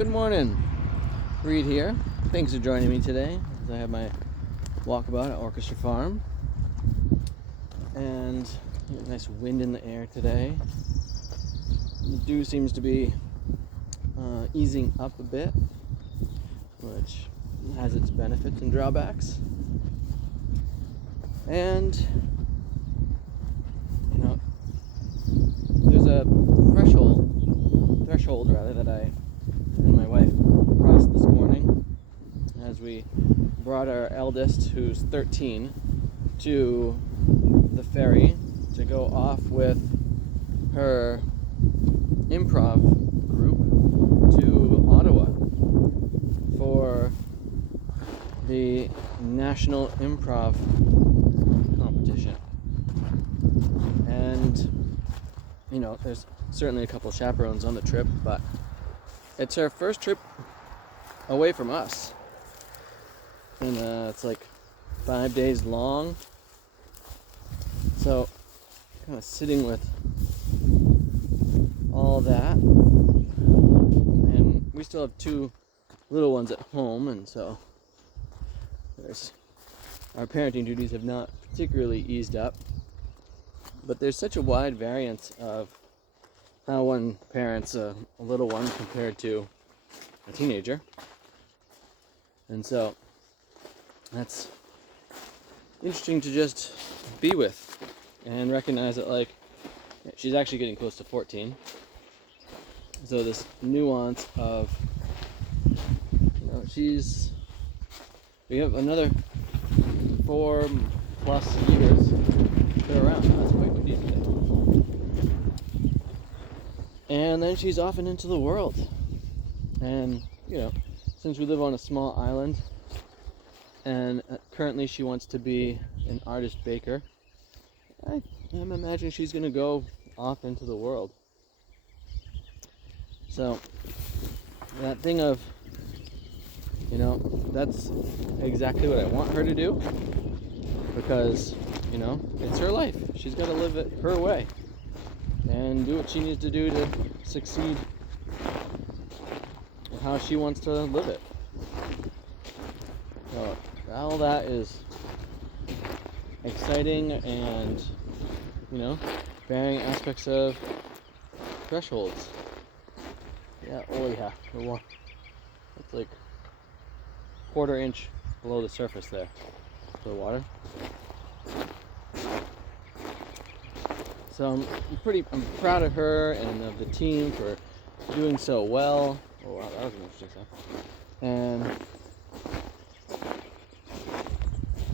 Good morning, Reed here. Thanks for joining me today as I have my walkabout at Orchestra Farm. And nice wind in the air today. The dew seems to be easing up a bit, which has its benefits and drawbacks. And there's a threshold that I and my wife crossed this morning as we brought our eldest, who's 13, to the ferry to go off with her improv group to Ottawa for the National Improv Competition. And there's certainly a couple chaperones on the trip, but it's her first trip away from us. And it's like 5 days long. So kind of sitting with all that. And we still have 2 little ones at home, and so our parenting duties have not particularly eased up. But there's such a wide variance of how one parents a little one compared to a teenager. And so that's interesting to just be with and recognize that she's actually getting close to 14. So this nuance of we have another 4+ years to go around. That's quite windy today. And then she's off and into the world. And since we live on a small island, and currently she wants to be an artist baker, I'm imagining she's going to go off into the world. So that thing of, that's exactly what I want her to do, because, it's her life. She's got to live it her way and do what she needs to do to succeed how she wants to live it. So all that is exciting and, varying aspects of thresholds. Yeah, it's like 1/4 inch below the surface there, the water. So I'm proud of her and of the team for doing so well. Oh wow, that was an interesting sound. And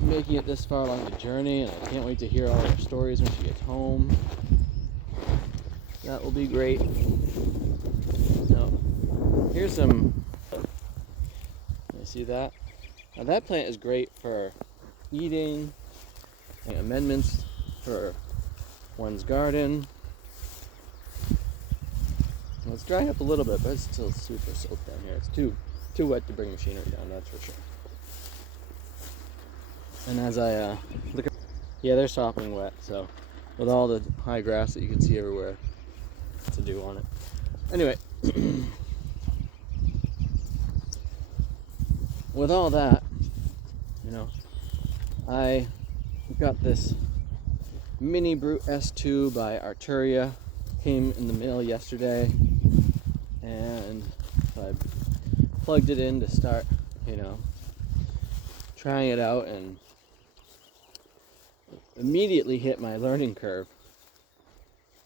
making it this far along the journey, and I can't wait to hear all her stories when she gets home. That will be great. So here's some. You see that? Now that plant is great for eating, and amendments for one's garden. Well, it's drying up a little bit, but it's still super soaked down here. It's too wet to bring machinery down, that's for sure. And as I look at, they're sopping wet, so with all the high grass that you can see everywhere, to do on it. Anyway, with all that, I got this Mini Brute S2 by Arturia. Came in the mail yesterday, and so I plugged it in to start, trying it out, and immediately hit my learning curve.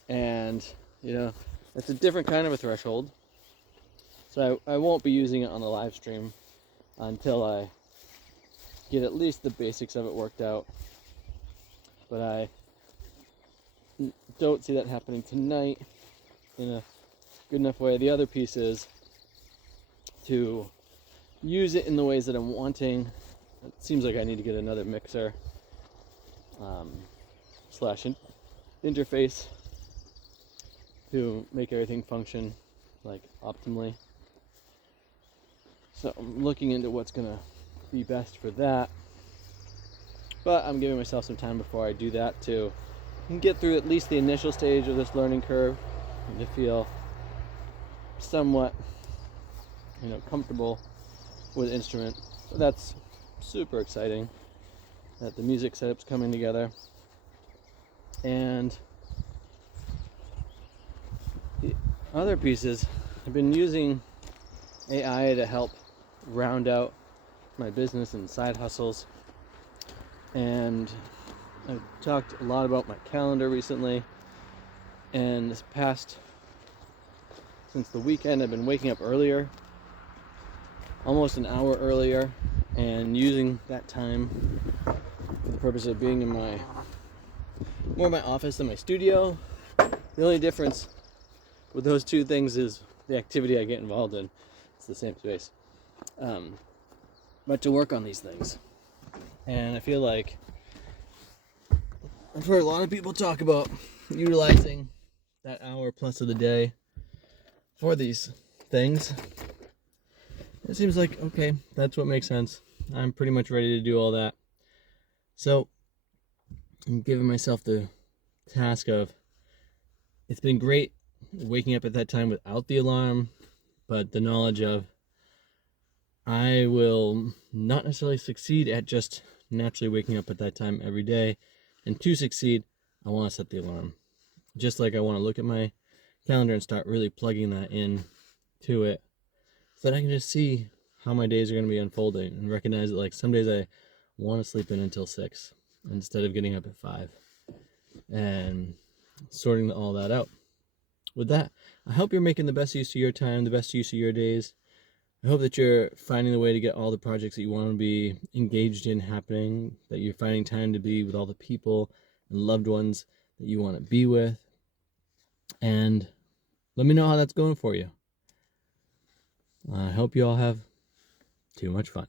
And it's a different kind of a threshold, so I won't be using it on the live stream until I get at least the basics of it worked out. But I don't see that happening tonight in a good enough way. The other piece is to use it in the ways that I'm wanting. It seems like I need to get another mixer slash interface to make everything function optimally. So I'm looking into what's gonna be best for that, but I'm giving myself some time before I do that to get through at least the initial stage of this learning curve and to feel somewhat comfortable with the instrument. So that's super exciting that the music setup's coming together. And the other pieces, I've been using AI to help round out my business and side hustles. And I've talked a lot about my calendar recently. And since the weekend, I've been waking up earlier, almost an hour earlier, and using that time for the purpose of being in more my office than my studio. The only difference with those two things is the activity I get involved in. It's the same space. But to work on these things. And I feel like I've heard a lot of people talk about utilizing that hour plus of the day for these things. It seems like, okay, that's what makes sense. I'm pretty much ready to do all that. So I'm giving myself the task of, it's been great waking up at that time without the alarm, but the knowledge of I will not necessarily succeed at just naturally waking up at that time every day. And to succeed, I want to set the alarm. Just like I want to look at my calendar and start really plugging that in to it, so that I can just see how my days are going to be unfolding and recognize that, like, some days I want to sleep in until 6 instead of getting up at 5, and sorting all that out. With that, I hope you're making the best use of your time, the best use of your days. I hope that you're finding the way to get all the projects that you want to be engaged in happening, that you're finding time to be with all the people and loved ones that you want to be with. And let me know how that's going for you. I hope you all have too much fun.